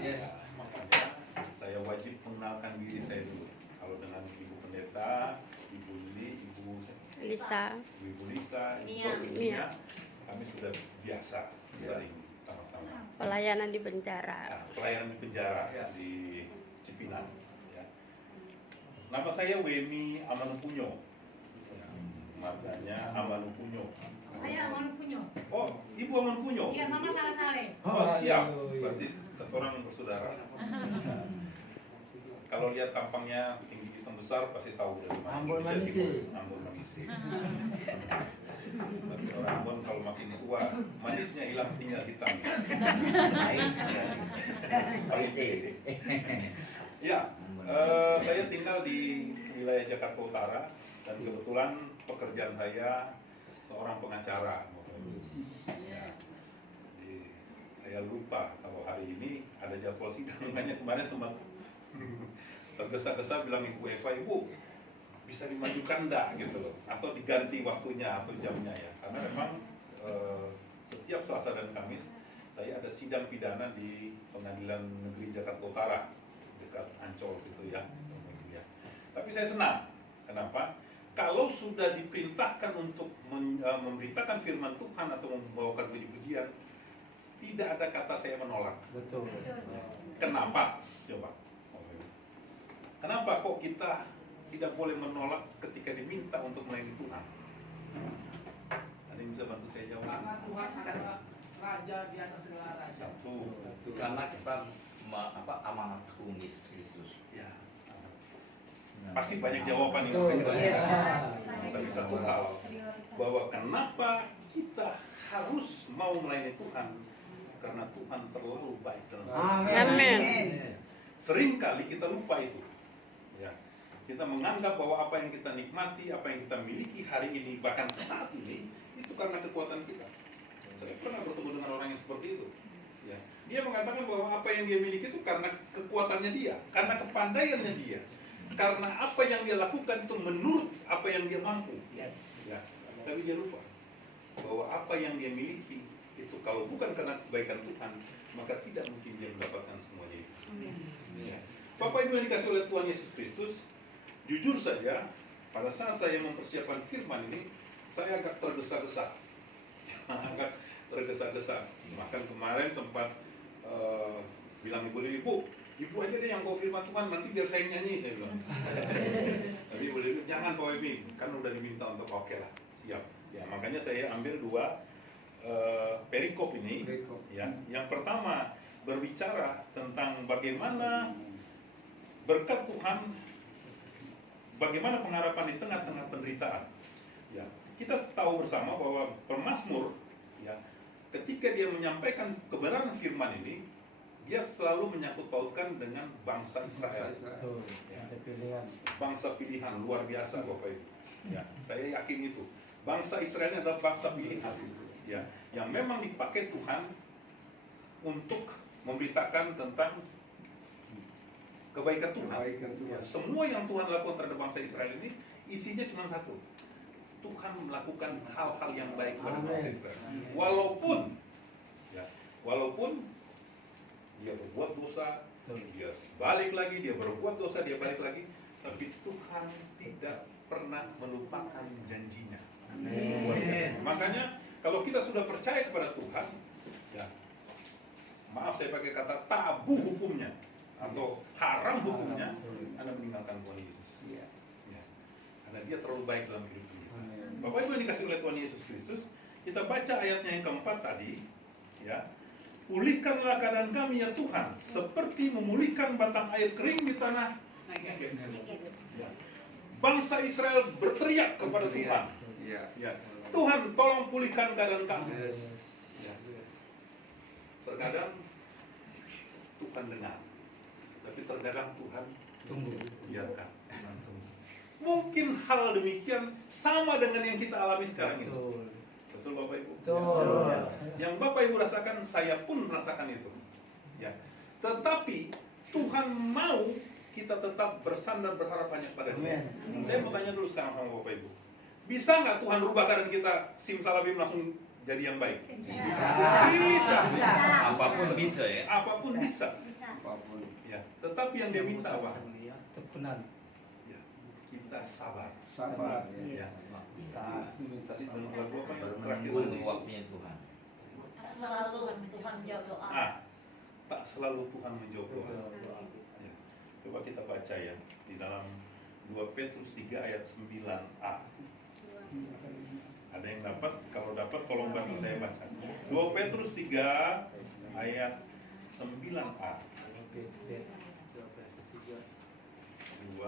Yes. Makanya saya wajib mengenalkan diri saya dulu. Kalau dengan Ibu Pendeta, Ibu Lili, Ibu Lisa. Ibu Lisa, Mia. Ibu Mia, kami sudah biasa sering sama-sama. Pelayanan di penjara. Nah, pelayanan di penjara di Cipinang. Ya. Nama saya Wemi Amanupunyo. Ya, marganya Amanupunyo. Saya Amanupunyo. Oh, Ibu Amanupunyo. Iya, Mama Tarasale. Oh, siap. Berarti orang bersaudara. Nah, kalau lihat tampangnya tinggi hitam besar pasti tahu dari mana. Ambon Indonesia Manisi. Timur. Ambon Manisi. Tapi orang Ambon kalau makin tua, manisnya hilang, tinggal hitam. Ya, saya tinggal di wilayah Jakarta Utara dan kebetulan pekerjaan saya seorang pengacara. Ya, jadi saya lupa kalau hari ini ada jadwal sidang, makanya kemarin sempat tergesa-gesa bilang Ibu Eva, Ibu bisa dimajukan enggak gitu loh, atau diganti waktunya atau jamnya ya, karena memang setiap Selasa dan Kamis saya ada sidang pidana di Pengadilan Negeri Jakarta Utara dekat Ancol situ ya. Tapi saya senang, kenapa? Kalau sudah diperintahkan untuk memberitakan firman Tuhan atau membawakan puji-pujian, tidak ada kata saya menolak. Betul. Kenapa? Coba. Kenapa kok kita tidak boleh menolak ketika diminta untuk melayani Tuhan? Ada yang bisa bantu saya jawab? Karena Tuhan adalah Raja di atas segala raja. Satu. Karena kita amanat hukum Yesus Kristus. Ya. Pasti banyak jawaban yang Betul. saya kira. Yes. Tapi satu hal, bahwa kenapa kita harus mau melayani Tuhan? Karena Tuhan terlalu baik dalam hidup. Amin. Seringkali kita lupa itu. Ya. Kita menganggap bahwa apa yang kita nikmati, apa yang kita miliki hari ini, bahkan saat ini, itu karena kekuatan kita. Saya pernah bertemu dengan orang yang seperti itu. Ya. Dia mengatakan bahwa apa yang dia miliki itu karena kekuatannya dia, karena kepandaiannya dia, karena apa yang dia lakukan itu menurut apa yang dia mampu. Yes. Ya. Tapi dia lupa bahwa apa yang dia miliki itu kalau bukan karena kebaikan Tuhan, maka tidak mungkin dia mendapatkan semuanya itu. Ya. Bapak Ibu yang dikasih oleh Tuhan Yesus Kristus, jujur saja, pada saat saya mempersiapkan firman ini, saya agak tergesa-gesa. Agak tergesa-gesa. Bahkan kemarin sempat bilang Ibu Lili, Ibu aja deh yang bawa firman Tuhan, nanti biar saya nyanyi, saya bilang. Tapi Ibu Lili, jangan Pak Wemi, kan udah diminta untuk oke lah, siap. Ya, makanya saya ambil dua perikop ini. Ya. Yang pertama berbicara tentang bagaimana berkat Tuhan, bagaimana pengharapan di tengah-tengah penderitaan. Ya, kita tahu bersama bahwa pemazmur, ya, ketika dia menyampaikan kebenaran firman ini, dia selalu menyangkut pautkan dengan bangsa Israel. Betul. Ya. Pilihan. Bangsa pilihan luar biasa, Bapak Ibu. Ya, saya yakin itu. Bangsa Israel ini adalah bangsa pilihan, ya, yang memang dipakai Tuhan untuk memberitakan tentang kebaikan Tuhan. Ya, semua yang Tuhan lakukan terhadap bangsa Israel ini isinya cuma satu. Tuhan melakukan hal-hal yang baik pada bangsa Israel. Walaupun dia berbuat dosa, dia balik lagi, dia berbuat dosa, dia balik lagi, tapi Tuhan tidak pernah melupakan janjinya. Makanya kalau kita sudah percaya kepada Tuhan, ya, maaf saya pakai kata tabu hukumnya atau haram hukumnya, Anda meninggalkan Tuhan Yesus. Ya. Karena dia terlalu baik dalam hidup kita. Bapak Ibu yang dikasih oleh Tuhan Yesus Kristus, kita baca ayatnya yang keempat tadi, ya. Pulihkanlah keadaan kami ya Tuhan, seperti memulihkan batang air kering di tanah. Ya. Bangsa Israel berteriak kepada Tuhan. Ya. Tuhan, tolong pulihkan keadaan kami. Ya. Terkadang Tuhan dengar, tapi terkadang Tuhan Tunggu. biarkan. Mungkin hal demikian sama dengan yang kita alami sekarang ini. Betul. Betul Bapak Ibu? Betul. Ya. Yang Bapak Ibu rasakan, saya pun merasakan itu. Ya. Tetapi Tuhan mau kita tetap bersandar berharap hanya pada Dia. Saya mau tanya dulu sekarang sama Bapak Ibu. Bisa nggak Tuhan rubah keadaan kita simsalabim langsung jadi yang baik? Bisa. Bisa. Apapun bisa ya. Apapun bisa. Bisa. Ya. Tetapi yang dia minta apa? Tekunan. Ya. Kita sabar. Sabar. Ya. Minta Di dalam sabar. lagu apa yang terakhir Menunggu tadi? waktunya Tuhan. Selalu Tuhan jawab doa. Tak selalu Tuhan menjawab doa. Ya. Coba kita baca ya di dalam 2 Petrus 3 ayat 9a. Ada yang dapat? Kalau dapat tolong bantu saya baca. 2 Petrus 3 ayat 9a. 2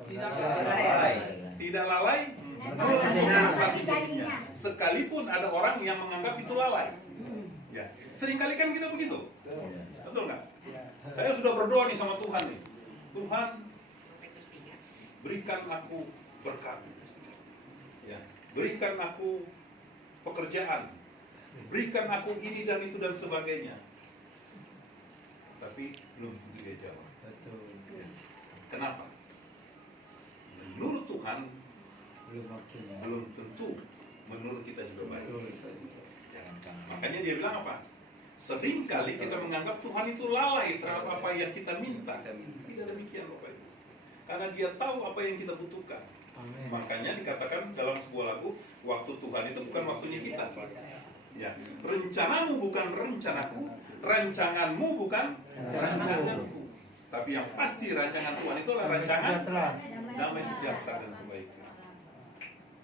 Tidak lalai. Tidak lalai menepati janjinya. Sekalipun ada orang yang menganggap itu lalai. Ya, seringkali kan kita begitu. Betul nggak? Saya sudah berdoa nih sama Tuhan nih. Tuhan, berikan aku berkat. Ya, berikan aku pekerjaan. Berikan aku ini dan itu dan sebagainya. Tapi belum tentu dia jawab. Betul. Ya. Kenapa? Menurut Tuhan Belum waktunya. belum tentu menurut kita juga baik. Betul. Makanya dia bilang apa? Seringkali kita menganggap Tuhan itu lalai terhadap apa yang kita minta. Tidak demikian Bapak Ibu. Karena dia tahu apa yang kita butuhkan. Amin. Makanya dikatakan dalam sebuah lagu, waktu Tuhan itu bukan waktunya kita. Ya, rencanamu bukan rencanaku, rancanganmu bukan rancanganku. Tapi yang pasti rancangan Tuhan itu adalah rancangan Sejahtera. damai sejahtera dan kebaikan.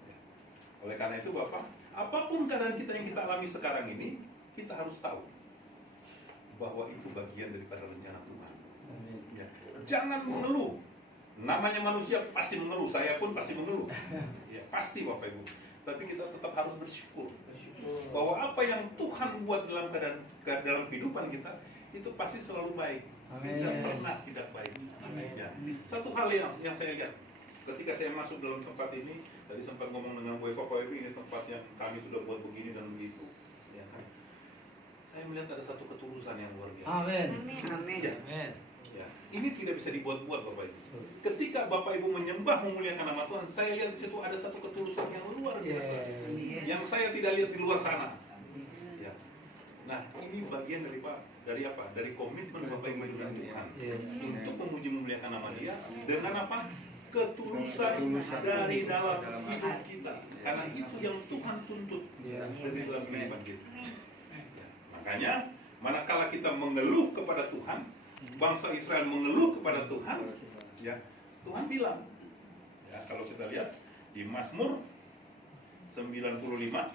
Ya. Oleh karena itu Bapak, apapun keadaan kita yang kita alami sekarang ini, kita harus tahu bahwa itu bagian daripada rencana Tuhan. Amin. Ya. Jangan mengeluh. Namanya manusia pasti mengeluh, saya pun pasti mengeluh. Ya, pasti Bapak Ibu. Tapi kita tetap harus bersyukur bahwa apa yang Tuhan buat dalam kehidupan kita itu pasti selalu baik. Amin. Tidak pernah tidak baik. Ya. Satu hal yang saya lihat ketika saya masuk dalam tempat ini, tadi sempat ngomong dengan Bu Eva, Pak Evi, ini tempat yang kami sudah buat begini dan begitu. Ya kan? Saya melihat ada satu ketulusan yang luar biasa. Amin. Ya. Amin. Ya. Ini tidak bisa dibuat-buat Bapak Ibu. Ketika Bapak Ibu menyembah memuliakan nama Tuhan, saya lihat di situ ada satu ketulusan yang luar biasa. Yang saya tidak lihat di luar sana. Ya. Nah, ini bagian dari apa? Dari komitmen Bapak Ibu dengan Tuhan. Yes. Untuk memuji memuliakan nama Dia dengan apa? Ketulusan dari dalam hidup kita. Karena itu yang Tuhan tuntut dari dalam kehidupan kita. Ya. Makanya, manakala kita mengeluh kepada Tuhan, bangsa Israel mengeluh kepada Tuhan, ya Tuhan bilang, ya kalau kita lihat di Mazmur 95,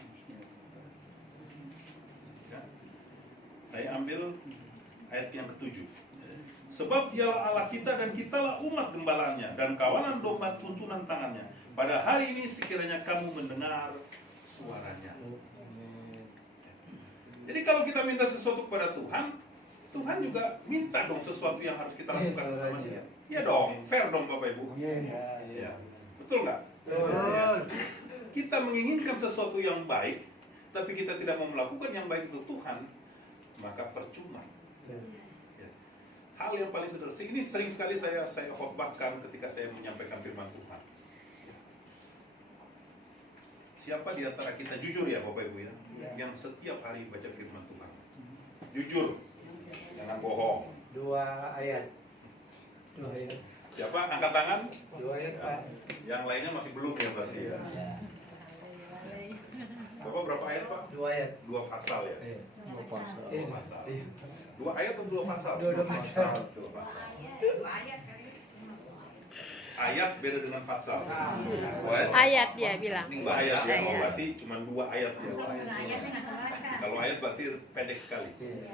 ya, saya ambil ayat yang ke-7. Sebab dialah Allah kita dan kitalah umat gembalanya dan kawanan domba tuntunan tangannya. Pada hari ini sekiranya kamu mendengar suaranya. Jadi kalau kita minta sesuatu kepada Tuhan, Tuhan juga minta dong sesuatu yang harus kita lakukan sama Dia. Ya dong, fair dong Bapak Ibu. Ya. Betul nggak? Ya. Kita menginginkan sesuatu yang baik, tapi kita tidak mau melakukan yang baik untuk Tuhan, maka percuma. Ya. Hal yang paling sederhana, ini sering sekali saya khotbahkan ketika saya menyampaikan firman Tuhan. Siapa di antara kita jujur ya Bapak Ibu ya, yang setiap hari baca firman Tuhan? Jujur. Jangan bohong. 2 ayat. Siapa? Angkat tangan. 2 ayat, Pak. Yang lainnya masih belum ya berarti ya. Bapak berapa ayat Pak? 2 ayat. 2 pasal ya. Iya. 2 pasal. 2 ayat atau 2 pasal? 2 pasal. 2 pasal. Ayat beda dengan pasal. Ayat dia bilang. 2 ayat ya. Oh, Ayat. berarti cuma 2 ayat ya. Ayatnya nggak terbaca. Kalau ayat berarti pendek sekali. Iya.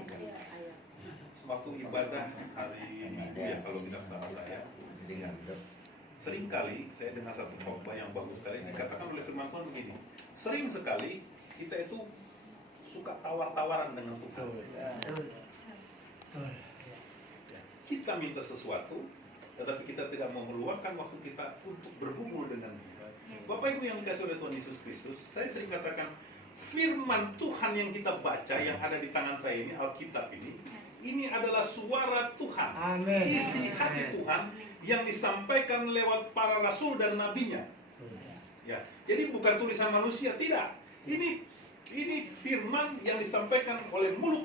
Waktu ibadah hari Minggu ya kalau tidak salah saya. Seringkali saya dengar satu khotbah yang bagus sekali dikatakan oleh firman Tuhan begini. Sering sekali kita itu suka tawar-tawaran dengan Tuhan. Ya, kita minta sesuatu, tetapi kita tidak mau meluangkan waktu kita untuk bergumul dengan Dia. Bapak Ibu yang dikasih oleh Tuhan Yesus Kristus, saya sering katakan firman Tuhan yang kita baca yang ada di tangan saya ini, Alkitab ini adalah suara Tuhan. Amin. Isi hati Tuhan yang disampaikan lewat para rasul dan nabinya. Ya, jadi bukan tulisan manusia, tidak. Ini firman yang disampaikan oleh mulut